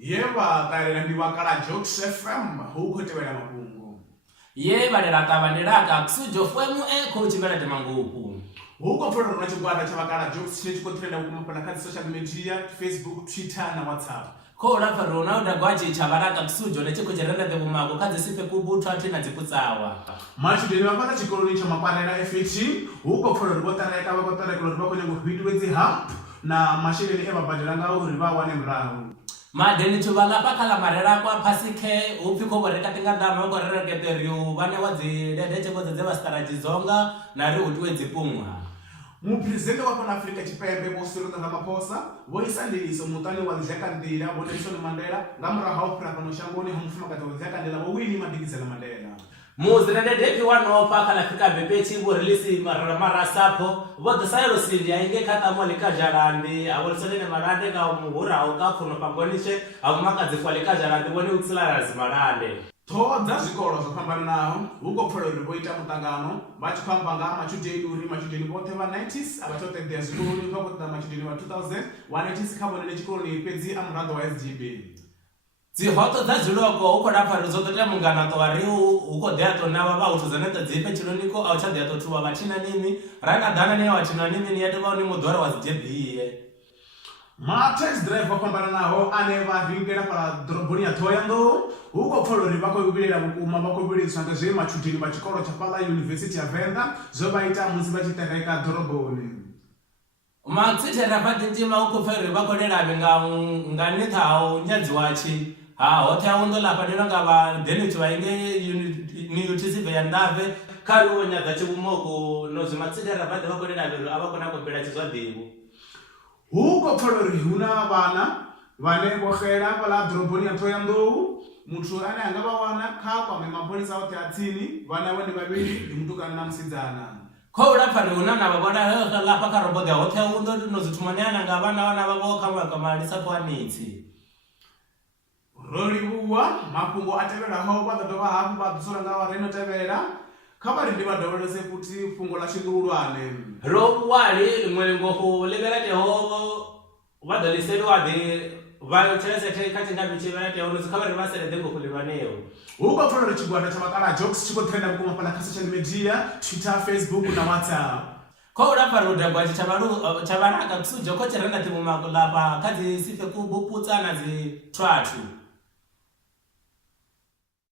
Yeva kaira ndi wakala Jokes FM huko tebela makungu. Yeva de rakavaniraka kusujo fwemu chimela de manguku. Huko photo runachigwada cha wakala Jokes chiko trenda kumapana kati social media, Facebook, Twitter na WhatsApp. Ko rafa rona udagwaje chabaraka kusujo nechiko cherenda de bumago kazi sife kubutu atina dzikutsawa. Machu de vapata chikoloni cha makwarela FT huko photo ribotareka vakotareka ribako nyango hwidwedzi hump na mashireni eva badilanga uri vawane mrahu. Madeni chuvanga pakala marera kwa pasike upiko boreka tingandama ko rereketeriu vane wadzi dedeche ko dzeva starajizonga nari utwe dzipumwa. Mupresidente wa pana Afrika Chipembe Bosiro Ramaphosa voisandiliso mutani wa Dzekandila wa Nelson Mandela ngamura haupra pano shangoni hamufuma kata wa Dzekandila wa Winnie Madikizela Mandela. Muzirende depi wano pakala Afrika bepechi bo release mara sapo vodda sayro sindia inge kata molika jarandi awolisone marande ka muhura okafuno pagonishe amaka dzifalika jarandi woni utsila razimarande. Todza zvikoro zvakapambanawo huko pfolo riboita mutangano vachifamba machudeni uri machudeni bote va 90s avatotendea zvikoloni pakuti machudeni va 2000 190s kabone nechikoloni pedzi amurado wa SGB. Dzihoto dzazviloko uko dapari zototea mungano towariu uko deato nava vautuzaneta dzipe chiloniko au chadeato tuwa vatina nini rakadhana ne vatina nini ni yato vaoni mudhora wazijebhiye. Taxi driver wakapambanawo ane varingera pa droboni ya Thoyando huko pfolo rivako yubilera vukuma vakobiliswa ngezve machudeni pachikoro cha Pala University ya Venda zovaita musi vachitereka droboni. Matsitera patinjima uko fere vakolera nganithawo nyadzi wachi hotha undo lapa ndinonga va deni chivainge ni UTC ya ndave kari wonyadza chivumoko nozi matsitera pati vakolera avakona kupera chizwadhivu. Huko pfolo rihuna vana vane vokhera pala droboni ya Thoyando muthu ane angava wana khakwa memapolisa ote atsini vana vane vaviri ndi mutukana na musidzana. Ko lapari unana vabona lapa karobode hotha undo nozithumanyana ngavana vana vavo kamalisa kwanitsi. Roliwa makungo ateveraho vadodova hafu vadzosora ngava reno tevera khavari ndi vadovolese kuti fungo la xingululwane rokuwali limwe ngoku liberateho vadaliselwadi vayocheresete kati ngavichiverateho nozikhavari vaserede ngokulivaneyo. huko pfolo richigwada cha makala Jokes chikotrenda kumapana ka social media, Twitter, Facebook na WhatsApp. Ko lapari udagwaji chavaraka kusujo ko cherenda timumakulapa kadzi sife kubuputsana zi twatu.